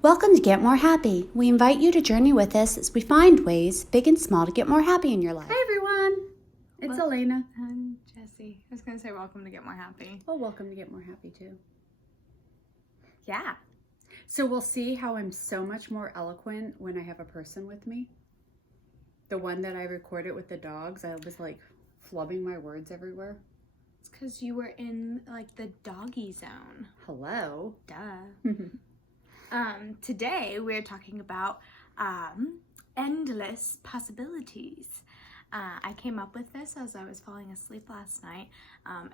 Welcome to Get More Happy. We invite you to journey with us as we find ways, big and small, to get more happy in your life. Hi everyone, it's Elena. I'm Jessie. I was going to say welcome to Get More Happy. Well, welcome to Get More Happy too. Yeah. So we'll see how I'm so much more eloquent when I have a person with me. The one that I recorded with the dogs, I was like flubbing my words everywhere. It's because you were in like the doggy zone. Hello. Duh. Today we're talking about endless possibilities. I came up with this as I was falling asleep last night,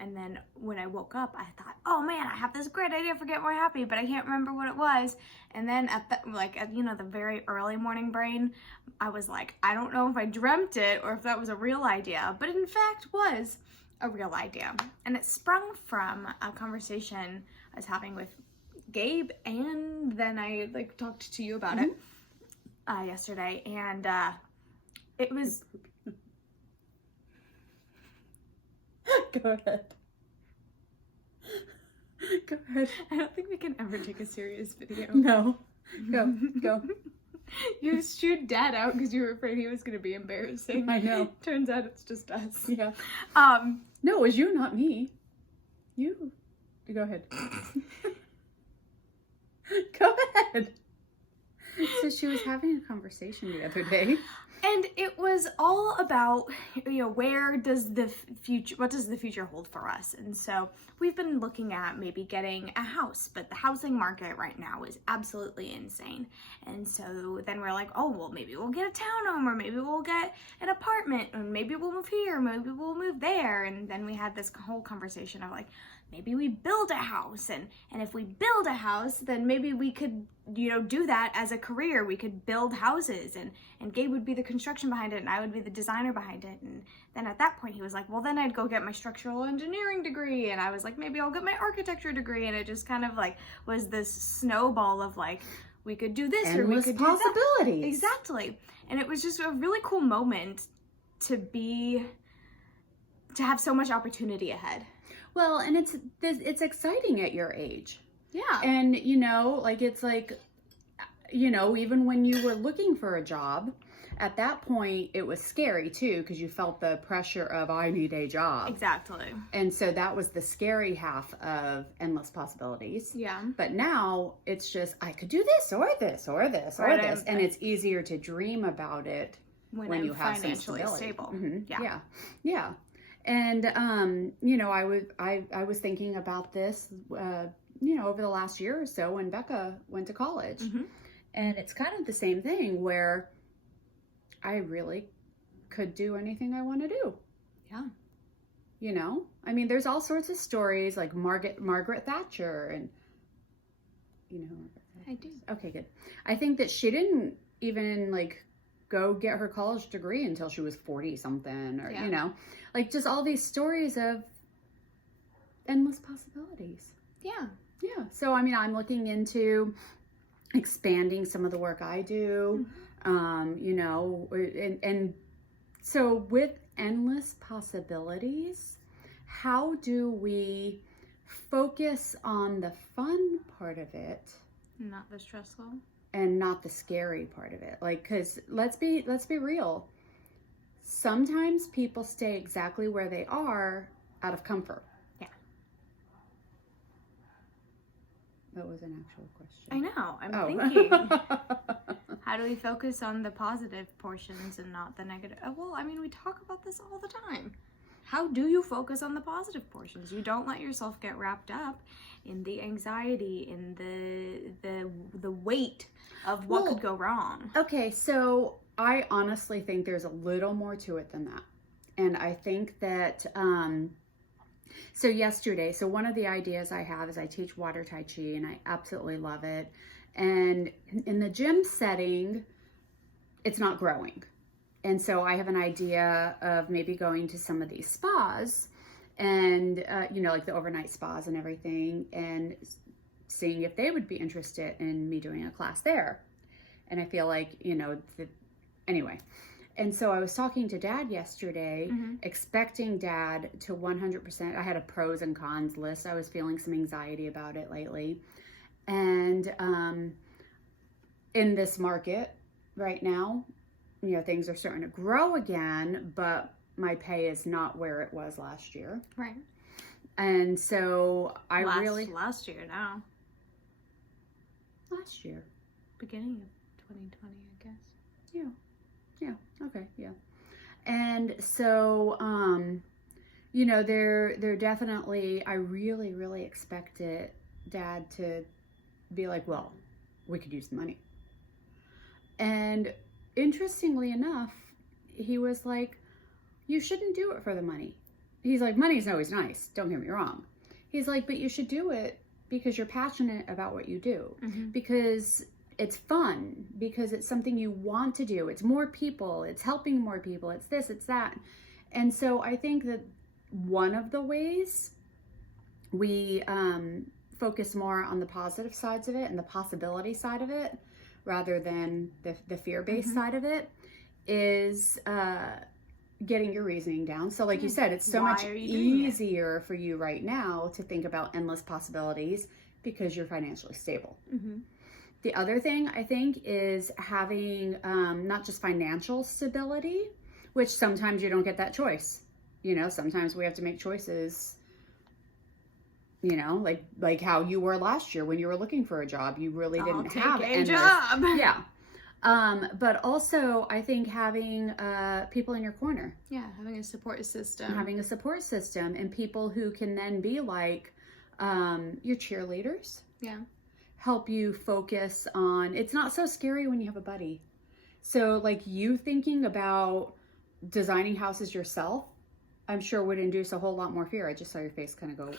and then when I woke up, I thought, "Oh man, I have this great idea for Get More Happy," but I can't remember what it was. And then at the very early morning brain, I was like, "I don't know if I dreamt it or if that was a real idea," but it in fact was a real idea, and it sprung from a conversation I was having with Gabe, and then I talked to you about it yesterday, and it was. Go ahead. Go ahead. I don't think we can ever take a serious video. No. Go. You shooed Dad out because you were afraid he was going to be embarrassing. I know. Turns out it's just us. Yeah. No, it was you, not me. You. Go ahead. Go ahead. So she was having a conversation the other day. And it was all about, what does the future hold for us? And so we've been looking at maybe getting a house, but the housing market right now is absolutely insane. And so then we're like, oh, well, maybe we'll get a townhome, or maybe we'll get an apartment, or maybe we'll move here, maybe we'll move there. And then we had this whole conversation of like, maybe we build a house, and if we build a house, then maybe we could, do that as a career. We could build houses, and Gabe would be the construction behind it, and I would be the designer behind it. And then at that point, he was like, well, then I'd go get my structural engineering degree, and I was like, maybe I'll get my architecture degree, and it just kind of was this snowball of we could do this, or we could do possibilities. That. Exactly. And it was just a really cool moment to have so much opportunity ahead. Well, and it's exciting at your age. Yeah. And, it's even when you were looking for a job, at that point, it was scary too, because you felt the pressure of, I need a job. Exactly. And so that was the scary half of endless possibilities. Yeah. But now it's just, I could do this or this or this or this. And it's easier to dream about it when you have financially stable. Mm-hmm. Yeah. And, I was thinking about this, over the last year or so when Becca went to college. Mm-hmm. And it's kind of the same thing where I really could do anything I want to do. Yeah. There's all sorts of stories like Margaret Thatcher and, I do. Okay, good. I think that she didn't even go get her college degree until she was 40 something, or just all these stories of endless possibilities. Yeah. So I'm looking into expanding some of the work I do. And so with endless possibilities, how do we focus on the fun part of it, Not the stressful, and not the scary part of it? Because let's be real. Sometimes people stay exactly where they are out of comfort. Yeah. That was an actual question. I know. I'm thinking, how do we focus on the positive portions and not the negative? We talk about this all the time. How do you focus on the positive portions? You don't let yourself get wrapped up in the anxiety, in the weight of what could go wrong. Okay, so I honestly think there's a little more to it than that. And I think that, so one of the ideas I have is I teach water Tai Chi, and I absolutely love it. And in the gym setting, it's not growing. And so I have an idea of maybe going to some of these spas and, the overnight spas and everything, and seeing if they would be interested in me doing a class there. And I feel like, anyway. And so I was talking to Dad yesterday, expecting Dad to 100%. I had a pros and cons list. I was feeling some anxiety about it lately. And in this market right now, things are starting to grow again, but my pay is not where it was last year. Right. And so last year now. Last year. Beginning of 2020, I guess. Yeah. Okay. Yeah. And so, they're definitely, I really, really expected Dad to be like, well, we could use the money. And interestingly enough, he was like, you shouldn't do it for the money. He's like, money's always nice. Don't get me wrong. He's like, but you should do it because you're passionate about what you do, because it's fun, because it's something you want to do. It's more people, it's helping more people, it's this, it's that. And so I think that one of the ways we focus more on the positive sides of it and the possibility side of it, rather than the fear-based side of it, is getting your reasoning down. So like you said, it's so much easier for you right now to think about endless possibilities because you're financially stable. The other thing I think is having not just financial stability, which sometimes you don't get that choice. Sometimes we have to make choices, like how you were last year when you were looking for a job. You really didn't have a job. Yeah. But also I think having people in your corner. Yeah, having a support system. And people who can then be like your cheerleaders. Yeah. Help you focus on, it's not so scary when you have a buddy. So like you thinking about designing houses yourself, I'm sure would induce a whole lot more fear. I just saw your face kind of go,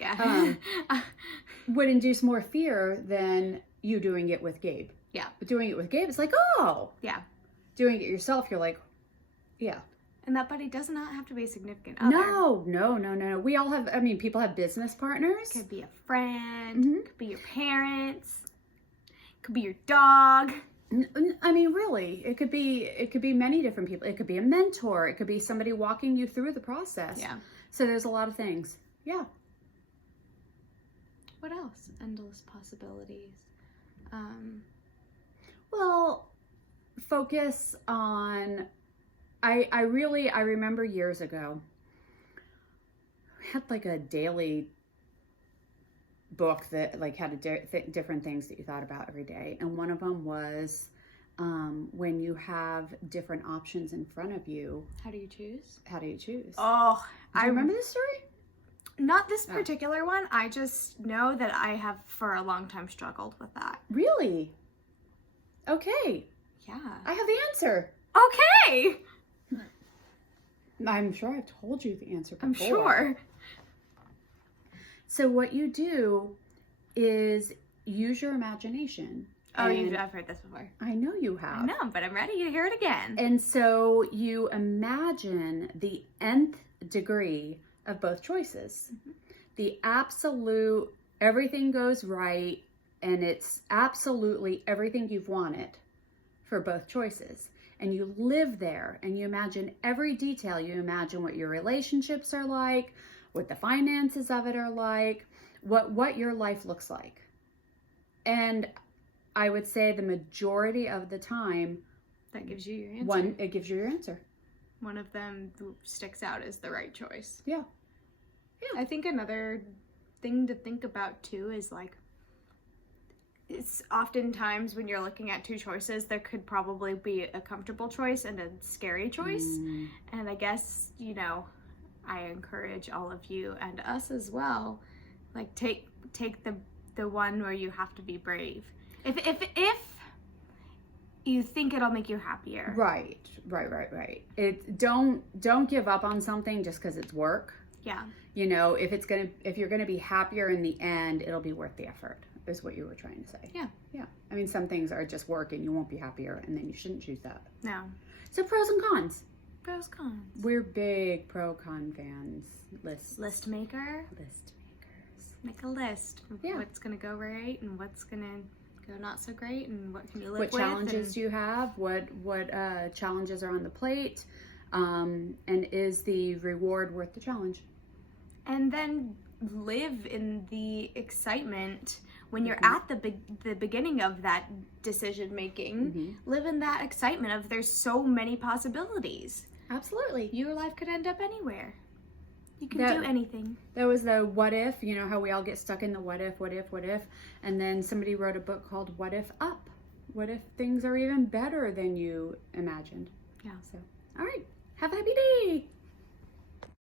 yeah. Would induce more fear than you doing it with Gabe. Yeah. But doing it with Gabe, it's like, oh. Yeah. Doing it yourself, you're like, yeah. And that buddy does not have to be a significant other. No. We all have, people have business partners. Could be a friend, could be your parents, could be your dog. Really, it could be many different people. It could be a mentor. It could be somebody walking you through the process. Yeah. So there's a lot of things. Yeah. What else? Endless possibilities. Well, focus on, I remember years ago, I had like a daily book that like had different things that you thought about every day. And one of them was when you have different options in front of you. How do you choose? Oh, do you remember this story? Not this particular one. I just know that I have for a long time struggled with that. Really? Okay. Yeah. I have the answer. Okay. I'm sure I've told you the answer before. I'm sure. So what you do is use your imagination. Oh, I've heard this before. I know you have. I know, but I'm ready to hear it again. And so you imagine the nth degree of both choices. The absolute, everything goes right, and it's absolutely everything you've wanted for both choices. And you live there, and you imagine every detail. You imagine what your relationships are like, what the finances of it are like, what your life looks like. And I would say the majority of the time, that gives you your answer. It gives you your answer. One of them sticks out as the right choice. Yeah. I think another thing to think about too is like, it's oftentimes when you're looking at two choices, there could probably be a comfortable choice and a scary choice. And I guess, I encourage all of you and us as well, like take the one where you have to be brave. If you think it'll make you happier. Right. Don't give up on something just because it's work. Yeah. If you're gonna be happier in the end, it'll be worth the effort, is what you were trying to say. Yeah. Yeah. Some things are just work and you won't be happier, and then you shouldn't choose that. No. So pros and cons. Pros, cons. We're big pro-con fans. List makers. Make a list of what's gonna go right and what's gonna go not so great, and what can you live with. What challenges do you have? What challenges are on the plate? And is the reward worth the challenge? And then live in the excitement when you're at the beginning of that decision making, live in that excitement of there's so many possibilities. Absolutely. Your life could end up anywhere. You can do anything. There was the what if, you know how we all get stuck in the what if, and then somebody wrote a book called What If Up. What if things are even better than you imagined? Yeah. So, all right. Have a happy day.